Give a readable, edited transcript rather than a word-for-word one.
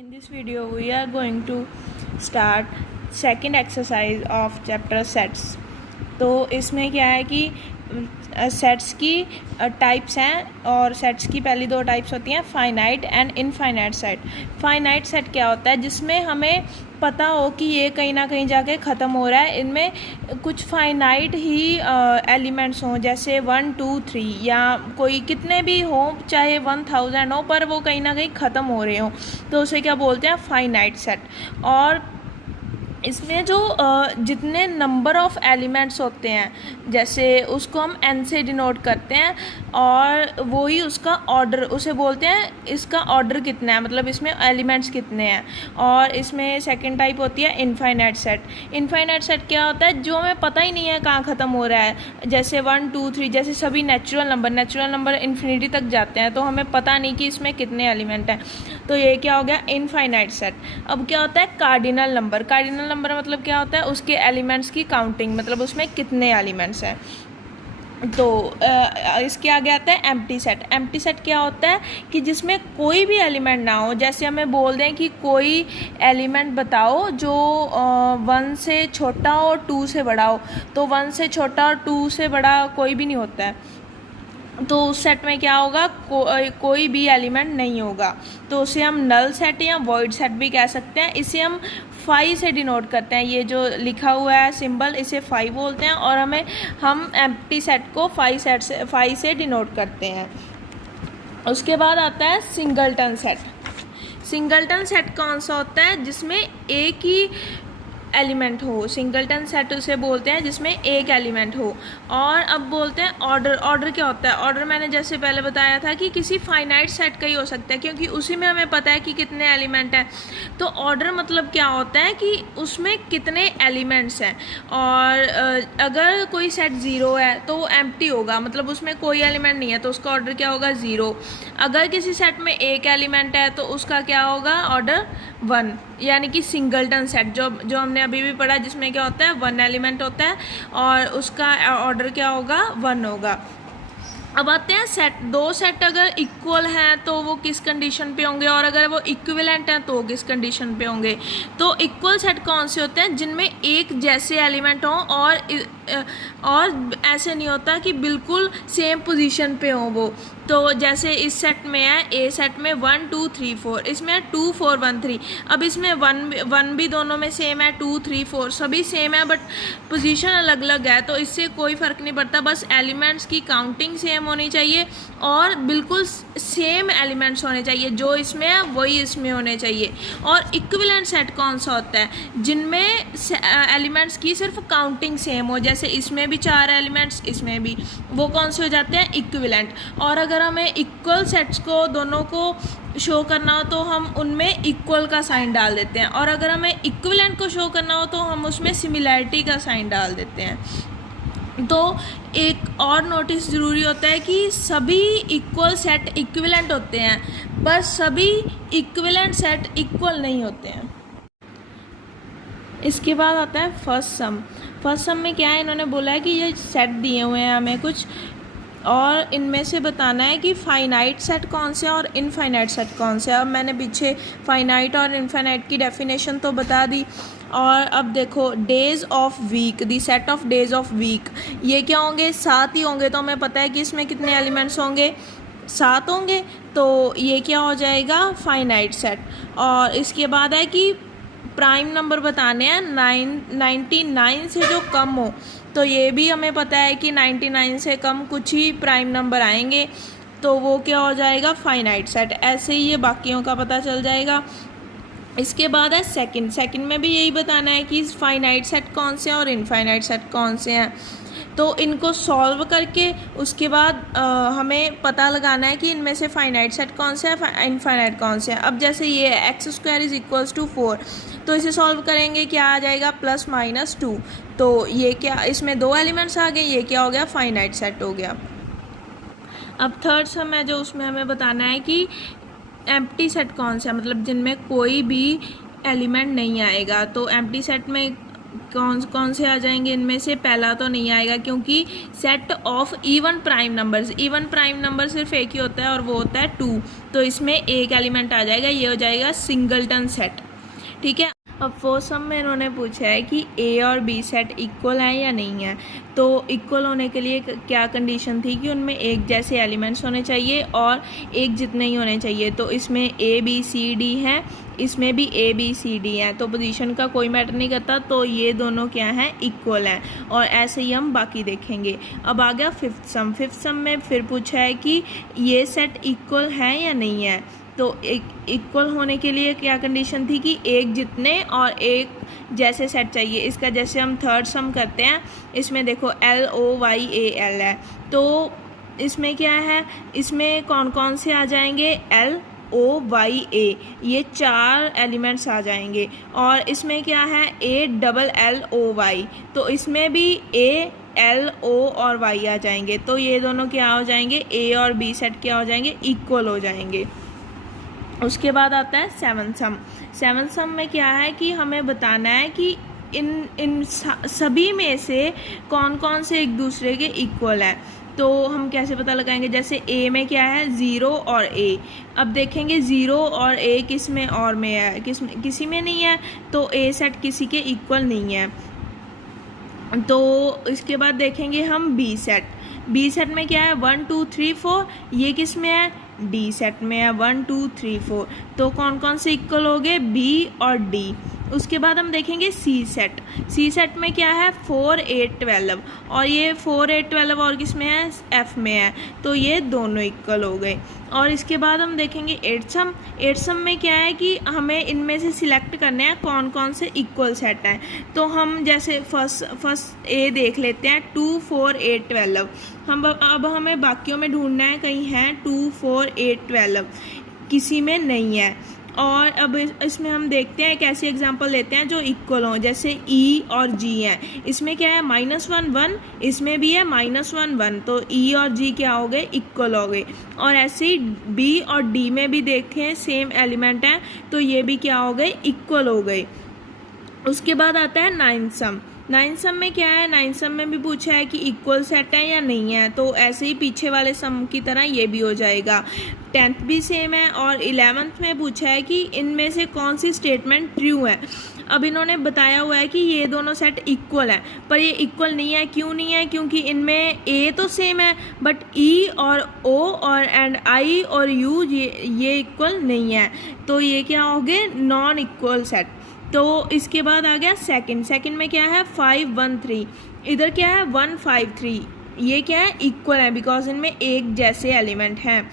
In this video, we are going to start second exercise of chapter sets. तो इसमें क्या है कि सेट्स की टाइप्स हैं और सेट्स की पहली दो टाइप्स होती हैं finite and infinite set. Finite set क्या होता है, जिसमें हमें पता हो कि ये कहीं ना कहीं जाके ख़त्म हो रहा है, इनमें कुछ फाइनाइट ही एलिमेंट्स हों, जैसे 1 2 3 या कोई कितने भी हों, चाहे 1000 हो, पर वो कहीं ना कहीं ख़त्म हो रहे हों, तो उसे क्या बोलते हैं, फाइनाइट सेट। और इसमें जो जितने नंबर ऑफ़ एलिमेंट्स होते हैं, जैसे उसको हम n से डिनोट करते हैं, और वही उसका ऑर्डर, उसे बोलते हैं इसका ऑर्डर कितना है, मतलब इसमें एलिमेंट्स कितने हैं। और इसमें सेकंड टाइप होती है इनफाइनाइट सेट। इनफाइनाइट सेट क्या होता है, जो हमें पता ही नहीं है कहाँ ख़त्म हो रहा है, जैसे 1 2 3, जैसे सभी नेचुरल नंबर इन्फिनिटी तक जाते हैं, तो हमें पता नहीं कि इसमें कितने एलिमेंट हैं, तो ये क्या हो गया, इनफाइनाइट सेट। अब क्या होता है कार्डिनल नंबर। कार्डिनल नंबर मतलब क्या होता है, उसके एलिमेंट्स की काउंटिंग, मतलब उसमें कितने एलिमेंट्स हैं। तो इसके आगे आता है एम्प्टी सेट। एम्प्टी सेट क्या होता है कि जिसमें कोई भी एलिमेंट ना हो, जैसे हमें बोल दें कि कोई एलिमेंट बताओ जो 1 से छोटा हो 2 से बड़ा हो, तो 1 से छोटा और 2 से बड़ा कोई भी नहीं होता है, तो उस सेट में क्या होगा, कोई भी एलिमेंट नहीं होगा, तो उसे हम नल सेट या वॉइड सेट भी कह सकते हैं। इसे हम 5 से डिनोट करते हैं, ये जो लिखा हुआ है सिंबल, इसे 5 बोलते हैं, और हम एम्प्टी सेट को 5 से डिनोट करते हैं। उसके बाद आता है सिंगलटन सेट। सिंगलटन सेट कौन सा होता है, जिसमें एक ही एलिमेंट हो। सिंगलटन सेट उसे बोलते हैं जिसमें एक एलिमेंट हो। और अब बोलते हैं ऑर्डर। ऑर्डर क्या होता है, ऑर्डर मैंने जैसे पहले बताया था कि किसी फाइनाइट सेट का ही हो सकता है, क्योंकि उसी में हमें पता है कि कितने एलिमेंट हैं। तो ऑर्डर मतलब क्या होता है कि उसमें कितने एलिमेंट्स हैं। और अगर कोई सेट 0 है तो वो एम्प्टी होगा, मतलब उसमें कोई एलिमेंट नहीं है, तो उसका ऑर्डर क्या होगा, 0। अगर किसी सेट में एक एलिमेंट है तो उसका क्या होगा, ऑर्डर 1, यानी कि सिंगलटन सेट जो हमने अभी भी पढ़ा, जिसमें क्या होता है 1 एलिमेंट होता है और उसका ऑर्डर क्या होगा, 1 होगा। अब आते हैं सेट। दो सेट अगर इक्वल हैं तो वो किस कंडीशन पे होंगे, और अगर वो इक्विवेलेंट हैं तो वो किस कंडीशन पे होंगे। तो इक्वल सेट कौन से होते हैं, जिनमें एक जैसे एलिमेंट हों और ऐसे नहीं होता कि बिल्कुल सेम पोजीशन पे हों वो। तो जैसे इस सेट में है, ए सेट में 1 2 3 4, इसमें है 2 4 1 3। अब इसमें 1 भी दोनों में सेम है, 2 3 4 सभी सेम है, बट पोजीशन अलग अलग है, तो इससे कोई फ़र्क नहीं पड़ता, बस एलिमेंट्स की काउंटिंग सेम होनी चाहिए और बिल्कुल सेम एलिमेंट्स होने चाहिए, जो इसमें है वही इसमें होने चाहिए। और इक्विवेलेंट सेट कौन सा होता है, जिनमें एलिमेंट्स की सिर्फ काउंटिंग सेम हो, जैसे इसमें भी 4 एलिमेंट्स, इसमें भी, वो कौन से हो जाते हैं, इक्विवेलेंट। और अगर हमें इक्वल सेट्स को दोनों को शो करना हो तो हम उनमें इक्वल का साइन डाल देते हैं, और अगर हमें इक्विवेलेंट को शो करना हो तो हम उसमें सिमिलैरिटी का साइन डाल देते हैं। तो एक और नोटिस ज़रूरी होता है कि सभी इक्वल सेट इक्विवेलेंट होते हैं, पर सभी इक्विवेलेंट सेट इक्वल नहीं होते हैं। इसके बाद आता है फर्स्ट सम। फर्स्ट सम में क्या है, इन्होंने बोला है कि ये सेट दिए हुए हैं हमें कुछ, और इनमें से बताना है कि फाइनाइट सेट कौन से और इनफाइनाइट सेट कौन से। अब मैंने पीछे फाइनाइट और इनफाइनाइट की डेफिनेशन तो बता दी, और अब देखो days of week, the set of days of week, ये क्या होंगे, 7 ही होंगे। तो हमें पता है कि इसमें कितने एलिमेंट्स होंगे, 7 होंगे, तो ये क्या हो जाएगा, फाइनाइट सेट। और इसके बाद है कि प्राइम नंबर बताने हैं 99 से जो कम हो, तो ये भी हमें पता है कि 99 से कम कुछ ही प्राइम नंबर आएंगे, तो वो क्या हो जाएगा, फाइनाइट सेट। ऐसे ही ये बाकियों का पता चल जाएगा। इसके बाद है सेकंड। सेकंड में भी यही बताना है कि फाइनाइट सेट कौन से हैं और इनफाइनाइट सेट कौन से हैं, तो इनको सॉल्व करके उसके बाद हमें पता लगाना है कि इनमें से फाइनाइट सेट कौन से हैं, इनफाइनाइट कौन से हैं। अब जैसे ये x² = 4, तो इसे सॉल्व करेंगे, क्या आ जाएगा, +-2। तो ये क्या, इसमें 2 एलिमेंट्स आ गए, ये क्या हो गया, फाइनाइट सेट हो गया। अब थर्ड सम है जो, उसमें हमें बताना है कि एम्प्टी सेट कौन सा है, मतलब जिनमें कोई भी एलिमेंट नहीं आएगा। तो एम्प्टी सेट में कौन कौन से आ जाएंगे इनमें से? पहला तो नहीं आएगा क्योंकि set of even prime numbers, even prime number सिर्फ एक ही होता है और वो होता है 2, तो इसमें एक एलिमेंट आ जाएगा, ये हो जाएगा सिंगलटन सेट। ठीक है। अब फोर्थ सम में इन्होंने पूछा है कि ए और बी सेट इक्वल हैं या नहीं है। तो इक्वल होने के लिए क्या कंडीशन थी कि उनमें एक जैसे एलिमेंट्स होने चाहिए और एक जितने ही होने चाहिए। तो इसमें ए बी सी डी है, इसमें भी ए बी सी डी है, तो पोजीशन का कोई मैटर नहीं करता, तो ये दोनों क्या हैं? इक्वल हैं। और ऐसे ही हम बाकी देखेंगे। अब आ गया फिफ्थ सम। फिफ्थ सम में फिर पूछा है कि ये सेट इक्वल है या नहीं है। तो एक इक्वल होने के लिए क्या कंडीशन थी कि एक जितने और एक जैसे सेट चाहिए। इसका जैसे हम थर्ड सम करते हैं, इसमें देखो LOYAL है, तो इसमें क्या है? इसमें कौन कौन से आ जाएंगे? LOYA, ये 4 एलिमेंट्स आ जाएंगे। और इसमें क्या है? ALLOY, तो इसमें भी ALO और Y आ जाएंगे। तो ये दोनों क्या हो जाएंगे? A और B सेट क्या हो जाएंगे? इक्वल हो जाएंगे। उसके बाद आता है सेवन सम। सेवन सम में क्या है कि हमें बताना है कि इन सभी में से कौन कौन से एक दूसरे के इक्वल है। तो हम कैसे पता लगाएंगे? जैसे ए में क्या है? 0 और ए। अब देखेंगे 0 और ए किस में और में है? किसी में नहीं है, तो ए सेट किसी के इक्वल नहीं है। तो इसके बाद देखेंगे हम बी सेट। बी सेट में क्या है? 1 2 3 4, ये किस में है? डी सेट में है 1 2 3 4। तो कौन कौन से इक्वल हो गए? बी और डी। उसके बाद हम देखेंगे सी सेट। सी सेट में क्या है? 4 8 12, और ये 4 8 12 और किस में है? एफ में है, तो ये दोनों इक्वल हो गए। और इसके बाद हम देखेंगे एट सम। एट सम में क्या है कि हमें इनमें से सिलेक्ट करने हैं कौन कौन से इक्वल सेट हैं। तो हम जैसे फर्स्ट ए देख लेते हैं, 2 4 8 12। अब हमें बाकियों में ढूंढना है, कहीं है 2 4 8 12, किसी में नहीं है। और अब इसमें हम देखते हैं, एक ऐसी एग्जांपल लेते हैं जो इक्वल हो, जैसे ई और जी हैं। इसमें क्या है? -1 1, इसमें भी है -1 1, तो ई और जी क्या हो गए? इक्वल हो गए। और ऐसे ही बी और डी में भी देखें, सेम एलिमेंट है, तो ये भी क्या हो गए? इक्वल हो गए। उसके बाद आता है नाइन्थ सम। नाइन्थ सम में क्या है? नाइन्थ सम में भी पूछा है कि इक्वल सेट है या नहीं है, तो ऐसे ही पीछे वाले सम की तरह ये भी हो जाएगा। 10th भी सेम है। और 11th में पूछा है कि इनमें से कौन सी स्टेटमेंट ट्रू है। अब इन्होंने बताया हुआ है कि ये दोनों सेट इक्वल हैं, पर ये इक्वल नहीं है। क्यों नहीं है? क्योंकि इनमें ए तो सेम है, बट ई और ओ और एंड आई और यू ये इक्वल नहीं है, तो ये क्या हो गए? Non equal set. तो इसके बाद आ गया सेकंड में क्या है? 5 1 3, इधर क्या है? 1 5 3, ये क्या है? इक्वल है, बिकॉज इनमें एक जैसे एलिमेंट हैं।